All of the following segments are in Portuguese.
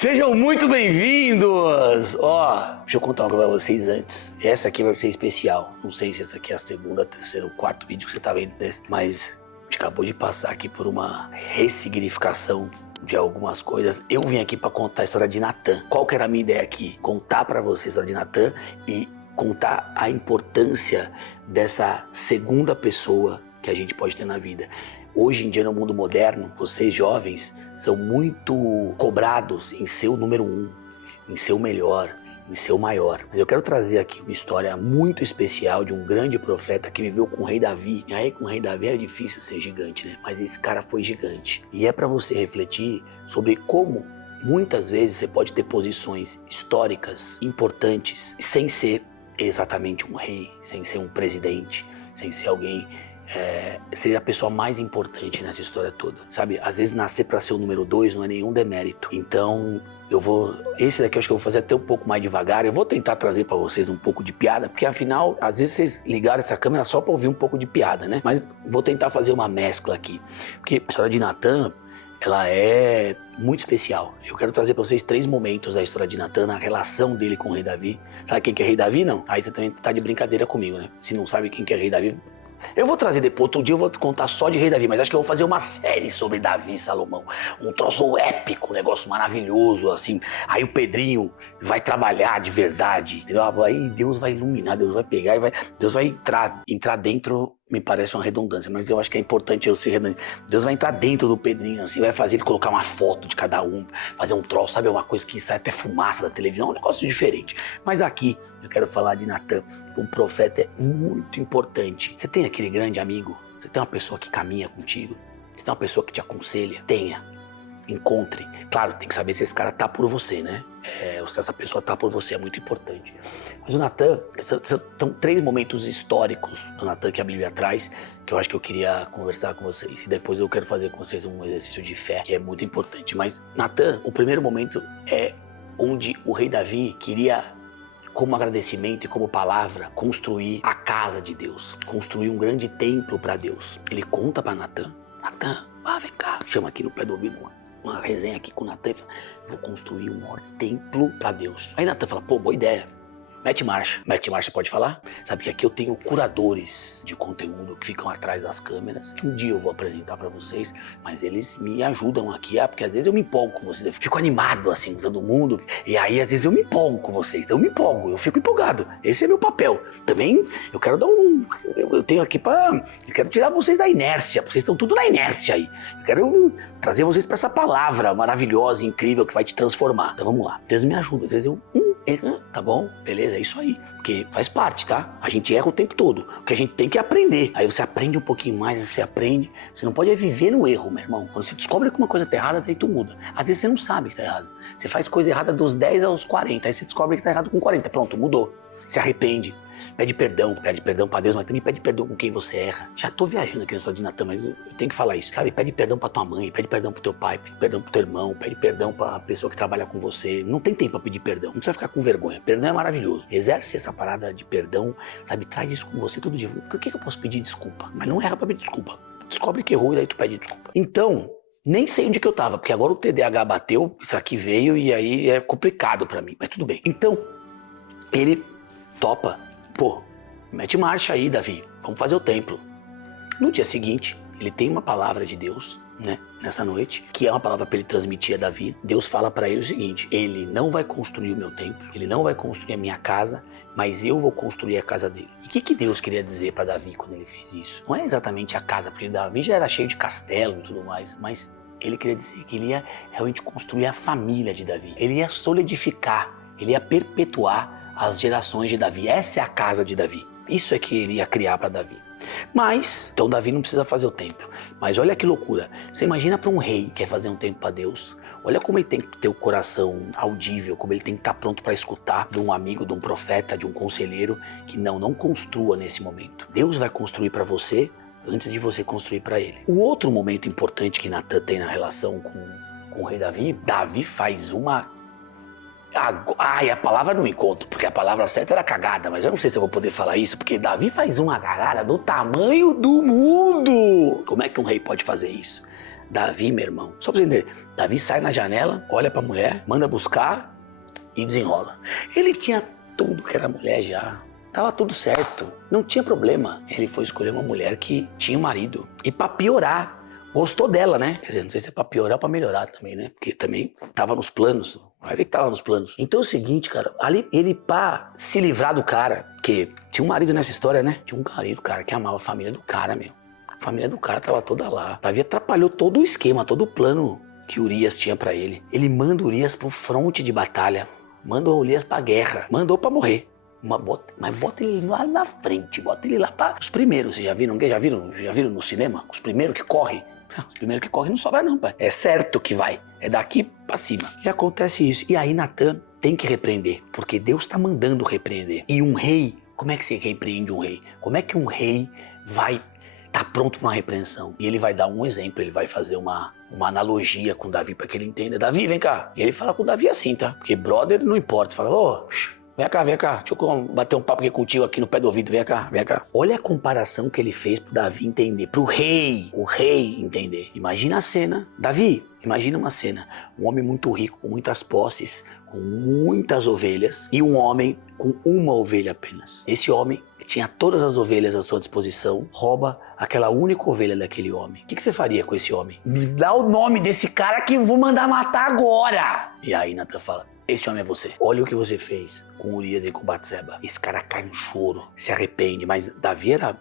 Sejam muito bem-vindos! Deixa eu contar uma coisa pra vocês antes. Essa aqui vai ser especial. Não sei se essa aqui é a segunda, terceira ou quarto vídeo que você tá vendo desse, mas a gente acabou de passar aqui por uma ressignificação de algumas coisas. Eu vim aqui pra contar a história de Natan. Qual que era a minha ideia aqui? Contar pra vocês a história de Natan e contar a importância dessa segunda pessoa que a gente pode ter na vida. Hoje em dia, no mundo moderno, vocês jovens são muito cobrados em ser o número 1, em ser o melhor, em ser o maior. Mas eu quero trazer aqui uma história muito especial de um grande profeta que viveu com o rei Davi. E aí com o rei Davi é difícil ser gigante, né? Mas esse cara foi gigante. E é para você refletir sobre como muitas vezes você pode ter posições históricas importantes sem ser exatamente um rei, sem ser um presidente, sem ser alguém... ser a pessoa mais importante nessa história toda, sabe? Às vezes nascer para ser o número 2 não é nenhum demérito. Então esse daqui eu acho que eu vou fazer até um pouco mais devagar. Eu vou tentar trazer para vocês um pouco de piada, porque afinal, às vezes vocês ligaram essa câmera só para ouvir um pouco de piada, né? Mas vou tentar fazer uma mescla aqui, porque a história de Natan, ela é muito especial. Eu quero trazer para vocês 3 momentos da história de Natan, na relação dele com o rei Davi. Sabe quem que é rei Davi, não? Aí você também tá de brincadeira comigo, né? Se não sabe quem que é rei Davi... Eu vou trazer depois, outro dia eu vou contar só de rei Davi, mas acho que eu vou fazer uma série sobre Davi e Salomão. Um troço épico, um negócio maravilhoso, assim. Aí o Pedrinho vai trabalhar de verdade, entendeu? Aí Deus vai iluminar, Deus vai pegar e Deus vai entrar dentro, me parece uma redundância, mas eu acho que é importante eu ser redundante. Deus vai entrar dentro do Pedrinho, assim, vai fazer ele colocar uma foto de cada um, fazer um troço, sabe? Uma coisa que sai até fumaça da televisão, um negócio diferente. Mas aqui eu quero falar de Natan. Um profeta é muito importante. Você tem aquele grande amigo? Você tem uma pessoa que caminha contigo? Você tem uma pessoa que te aconselha? Tenha. Encontre. Claro, tem que saber se esse cara tá por você, né? Ou se essa pessoa tá por você, é muito importante. Mas o Natan, são 3 momentos históricos do Natan que a Bíblia traz, que eu acho que eu queria conversar com vocês. E depois eu quero fazer com vocês um exercício de fé, que é muito importante. Mas Natan, o primeiro momento é onde o rei Davi queria, como agradecimento e como palavra, construir a casa de Deus, construir um grande templo para Deus. Ele conta para Natan: Natan, vem cá, chama aqui no pé do ouvido uma resenha aqui com o Natan e fala: vou construir um maior templo para Deus. Aí Natan fala: pô, boa ideia. Mete marcha. Mete marcha, pode falar? Sabe que aqui eu tenho curadores de conteúdo que ficam atrás das câmeras, que um dia eu vou apresentar pra vocês, mas eles me ajudam aqui, porque às vezes eu me empolgo com vocês, eu fico animado assim com todo mundo, e aí às vezes eu me empolgo com vocês, então eu me empolgo, eu fico empolgado. Esse é meu papel. Também eu quero dar eu tenho aqui eu quero tirar vocês da inércia, vocês estão tudo na inércia aí. Eu quero trazer vocês pra essa palavra maravilhosa, incrível, que vai te transformar. Então vamos lá. Deus me ajuda, às vezes eu... tá bom, beleza, é isso aí, porque faz parte, tá? A gente erra o tempo todo, o que a gente tem que aprender. Aí você aprende um pouquinho mais, você aprende, você não pode viver no erro, meu irmão. Quando você descobre que uma coisa tá errada, daí tu muda. Às vezes você não sabe que tá errado, você faz coisa errada dos 10 aos 40, aí você descobre que tá errado com 40, pronto, mudou. Se arrepende, pede perdão pra Deus, mas também pede perdão com quem você erra. Já tô viajando aqui na história de Natan, mas eu tenho que falar isso, sabe? Pede perdão pra tua mãe, pede perdão pro teu pai, pede perdão pro teu irmão, pede perdão pra pessoa que trabalha com você. Não tem tempo pra pedir perdão, não precisa ficar com vergonha. Perdão é maravilhoso. Exerce essa parada de perdão, sabe? Traz isso com você todo dia. Por que eu posso pedir desculpa? Mas não erra pra pedir desculpa. Descobre que errou e daí tu pede desculpa. Então, nem sei onde que eu tava, porque agora o TDAH bateu, isso aqui veio e aí é complicado pra mim, mas tudo bem. Então, ele topa. Pô, mete marcha aí, Davi, vamos fazer o templo. No dia seguinte, ele tem uma palavra de Deus, né, nessa noite, que é uma palavra para ele transmitir a Davi. Deus fala para ele o seguinte: ele não vai construir o meu templo, ele não vai construir a minha casa, mas eu vou construir a casa dele. E o que Deus queria dizer para Davi quando ele fez isso? Não é exatamente a casa, porque Davi já era cheio de castelo e tudo mais, mas ele queria dizer que ele ia realmente construir a família de Davi. Ele ia solidificar, ele ia perpetuar as gerações de Davi. Essa é a casa de Davi. Isso é que ele ia criar para Davi. Mas, então Davi não precisa fazer o templo. Mas olha que loucura. Você imagina para um rei que quer fazer um templo para Deus. Olha como ele tem que ter o coração audível, como ele tem que estar pronto para escutar de um amigo, de um profeta, de um conselheiro, que não construa nesse momento. Deus vai construir para você antes de você construir para ele. O outro momento importante que Natan tem na relação com o rei Davi, Davi faz uma... a palavra não encontro, porque a palavra certa era cagada, mas eu não sei se eu vou poder falar isso, porque Davi faz uma cagada do tamanho do mundo. Como é que um rei pode fazer isso? Davi, meu irmão, só pra você entender, Davi sai na janela, olha pra mulher, manda buscar e desenrola. Ele tinha tudo que era mulher já. Tava tudo certo, não tinha problema. Ele foi escolher uma mulher que tinha um marido. E pra piorar, gostou dela, né? Quer dizer, não sei se é pra piorar ou pra melhorar também, né? Porque também tava nos planos. Ele tava nos planos. Então é o seguinte, cara, ali ele pra se livrar do cara, porque tinha um marido nessa história, né? Tinha um marido, cara, que amava a família do cara, meu. A família do cara tava toda lá. Davi atrapalhou todo o esquema, todo o plano que Urias tinha pra ele. Ele manda Urias pro fronte de batalha. Manda Urias pra guerra. Mandou pra morrer. Mas bota ele lá na frente, bota ele lá para os primeiros. Vocês já viram no cinema? Os primeiros que correm. Os primeiros que correm não sobra não, pai. É certo que vai. É daqui para cima. E acontece isso. E aí Natan tem que repreender, porque Deus está mandando repreender. E um rei, como é que se repreende um rei? Como é que um rei vai estar pronto para uma repreensão? E ele vai dar um exemplo, ele vai fazer uma analogia com Davi para que ele entenda. Davi, vem cá. E ele fala com Davi assim, tá? Porque brother não importa. Fala, vem cá, deixa eu bater um papo aqui contigo aqui no pé do ouvido, vem cá. Olha a comparação que ele fez pro Davi entender, o rei entender. Imagina a cena, Davi, imagina uma cena, um homem muito rico, com muitas posses, com muitas ovelhas, e um homem com uma ovelha apenas. Esse homem tinha todas as ovelhas à sua disposição, rouba aquela única ovelha daquele homem. O que você faria com esse homem? Me dá o nome desse cara que eu vou mandar matar agora. E aí Natan fala, esse homem é você. Olha o que você fez com Urias e com Batseba. Esse cara cai no choro, se arrepende. Mas Davi era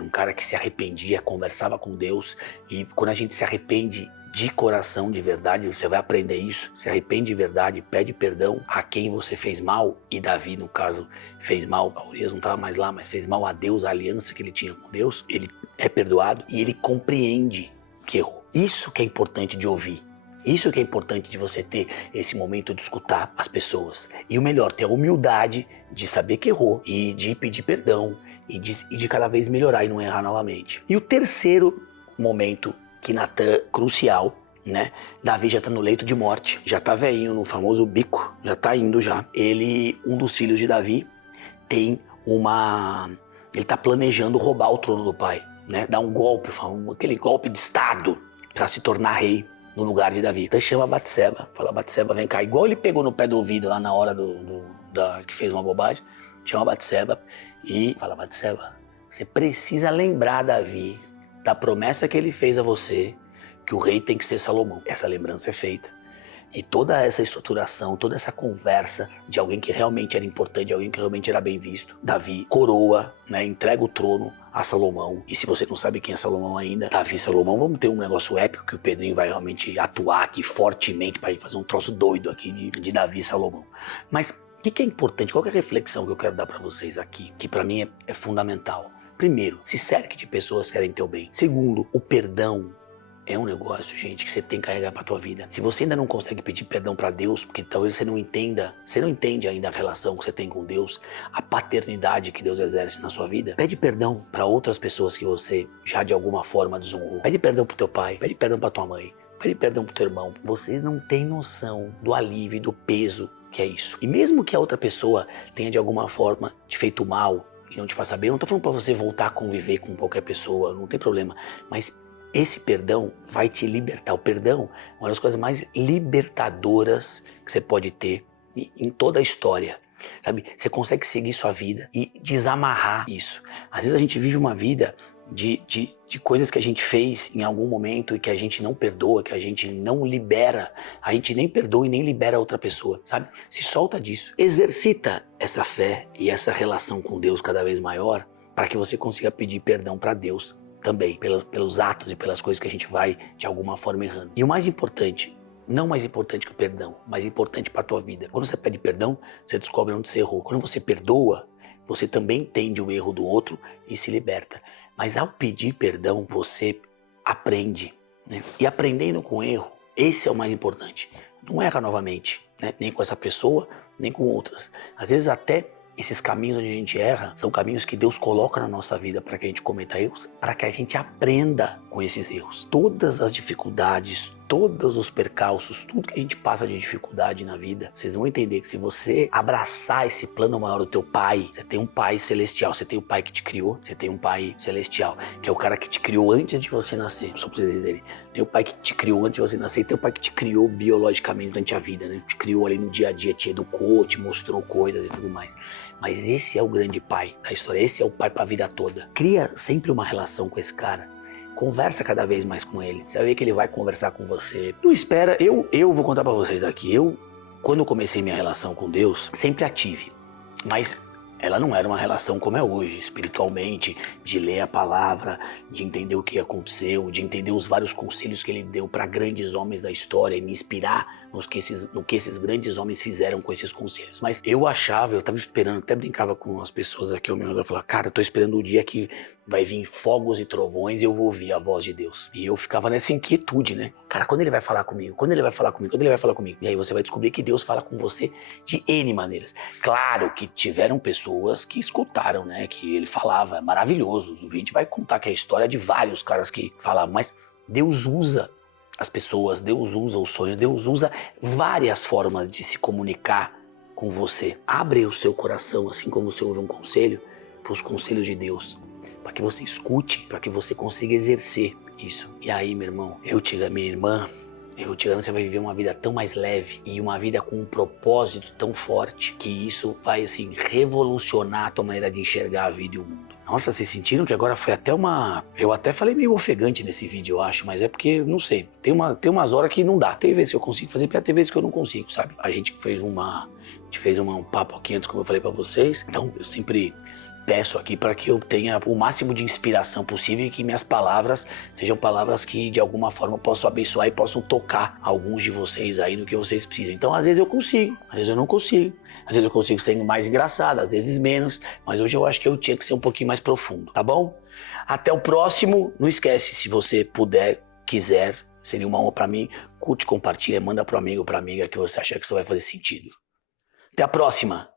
um cara que se arrependia, conversava com Deus. E quando a gente se arrepende de coração, de verdade, você vai aprender isso. Se arrepende de verdade, pede perdão a quem você fez mal. E Davi, no caso, fez mal. A Urias não estava mais lá, mas fez mal a Deus, a aliança que ele tinha com Deus. Ele é perdoado e ele compreende que errou. Isso que é importante de ouvir. Isso que é importante de você ter esse momento de escutar as pessoas. E o melhor, ter a humildade de saber que errou e de pedir perdão e de cada vez melhorar e não errar novamente. E o terceiro momento que Natan, crucial, né? Davi já tá no leito de morte, já tá velhinho no famoso bico, já tá indo já. Um dos filhos de Davi, ele tá planejando roubar o trono do pai, né? Dar um golpe, aquele golpe de estado para se tornar rei no lugar de Davi. Então chama Batseba, fala, Batseba, vem cá. Igual ele pegou no pé do ouvido lá na hora que fez uma bobagem, chama Batseba e fala, Batseba, você precisa lembrar Davi da promessa que ele fez a você, que o rei tem que ser Salomão. Essa lembrança é feita. E toda essa estruturação, toda essa conversa de alguém que realmente era importante, de alguém que realmente era bem visto, Davi coroa, né, entrega o trono a Salomão. E se você não sabe quem é Salomão ainda, Davi e Salomão, vamos ter um negócio épico que o Pedrinho vai realmente atuar aqui fortemente para fazer um troço doido aqui de Davi e Salomão. Mas o que é importante? Qual que é a reflexão que eu quero dar para vocês aqui, que para mim é fundamental? Primeiro, se cerque de pessoas que querem teu bem. Segundo, o perdão é um negócio, gente, que você tem que carregar pra tua vida. Se você ainda não consegue pedir perdão pra Deus, porque talvez você não entende ainda a relação que você tem com Deus, a paternidade que Deus exerce na sua vida, pede perdão pra outras pessoas que você já de alguma forma desonrou. Pede perdão pro teu pai, pede perdão pra tua mãe, pede perdão pro teu irmão. Você não tem noção do alívio e do peso que é isso. E mesmo que a outra pessoa tenha de alguma forma te feito mal e não te faça bem, eu não tô falando pra você voltar a conviver com qualquer pessoa, não tem problema, mas esse perdão vai te libertar. O perdão é uma das coisas mais libertadoras que você pode ter em toda a história. Sabe? Você consegue seguir sua vida e desamarrar isso. Às vezes a gente vive uma vida de coisas que a gente fez em algum momento e que a gente não perdoa, que a gente não libera. A gente nem perdoa e nem libera a outra pessoa, sabe? Se solta disso. Exercita essa fé e essa relação com Deus cada vez maior para que você consiga pedir perdão para Deus também, pelos atos e pelas coisas que a gente vai, de alguma forma, errando. E o mais importante, não mais importante que o perdão, mais importante para a tua vida. Quando você pede perdão, você descobre onde você errou. Quando você perdoa, você também entende o erro do outro e se liberta. Mas ao pedir perdão, você aprende, né? E aprendendo com o erro, esse é o mais importante. Não erra novamente, né? Nem com essa pessoa, nem com outras. Às vezes até esses caminhos onde a gente erra são caminhos que Deus coloca na nossa vida para que a gente cometa erros, para que a gente aprenda com esses erros. Todas as dificuldades, todos os percalços, tudo que a gente passa de dificuldade na vida, vocês vão entender que se você abraçar esse plano maior do teu pai, você tem um pai celestial, você tem o pai que te criou, você tem um pai celestial, que é o cara que te criou antes de você nascer, só pra você entender. Tem o pai que te criou antes de você nascer e tem o pai que te criou biologicamente durante a vida, né? Te criou ali no dia a dia, te educou, te mostrou coisas e tudo mais. Mas esse é o grande pai da história, esse é o pai pra vida toda. Cria sempre uma relação com esse cara. Conversa cada vez mais com ele. Você vai ver que ele vai conversar com você. Não espera, eu vou contar pra vocês aqui. Quando eu comecei minha relação com Deus, sempre a tive. Mas ela não era uma relação como é hoje, espiritualmente, de ler a palavra, de entender o que aconteceu, de entender os vários conselhos que ele deu para grandes homens da história e me inspirar no que esses grandes homens fizeram com esses conselhos. Mas eu tava esperando, até brincava com as pessoas aqui ao meu redor, eu falava, cara, eu tô esperando o dia que vai vir fogos e trovões e eu vou ouvir a voz de Deus. E eu ficava nessa inquietude, né? Cara, quando ele vai falar comigo? Quando ele vai falar comigo? Quando ele vai falar comigo? E aí você vai descobrir que Deus fala com você de N maneiras. Claro que tiveram pessoas que escutaram, né? Que ele falava, é maravilhoso. A gente vai contar que é a história de vários caras que falavam, mas Deus usa as pessoas, Deus usa os sonhos, Deus usa várias formas de se comunicar com você. Abre o seu coração, assim como você ouve um conselho, para os conselhos de Deus, para que você escute, para que você consiga exercer isso. E aí, meu irmão, minha irmã, você vai viver uma vida tão mais leve e uma vida com um propósito tão forte que isso vai, assim, revolucionar a tua maneira de enxergar a vida e o mundo. Nossa, vocês sentiram que agora foi até eu até falei meio ofegante nesse vídeo, eu acho, mas é porque, não sei, tem umas horas que não dá. Tem vezes que eu consigo fazer, tem vezes que eu não consigo, sabe? A gente fez um papo aqui antes, como eu falei pra vocês, então eu sempre peço aqui para que eu tenha o máximo de inspiração possível e que minhas palavras sejam palavras que de alguma forma possam abençoar e possam tocar alguns de vocês aí no que vocês precisam. Então às vezes eu consigo, às vezes eu não consigo. Às vezes eu consigo ser mais engraçado, às vezes menos, mas hoje eu acho que eu tinha que ser um pouquinho mais profundo, tá bom? Até o próximo, não esquece, se você puder, quiser, seria uma honra para mim, curte, compartilha, manda pro amigo, pra amiga que você achar que isso vai fazer sentido. Até a próxima!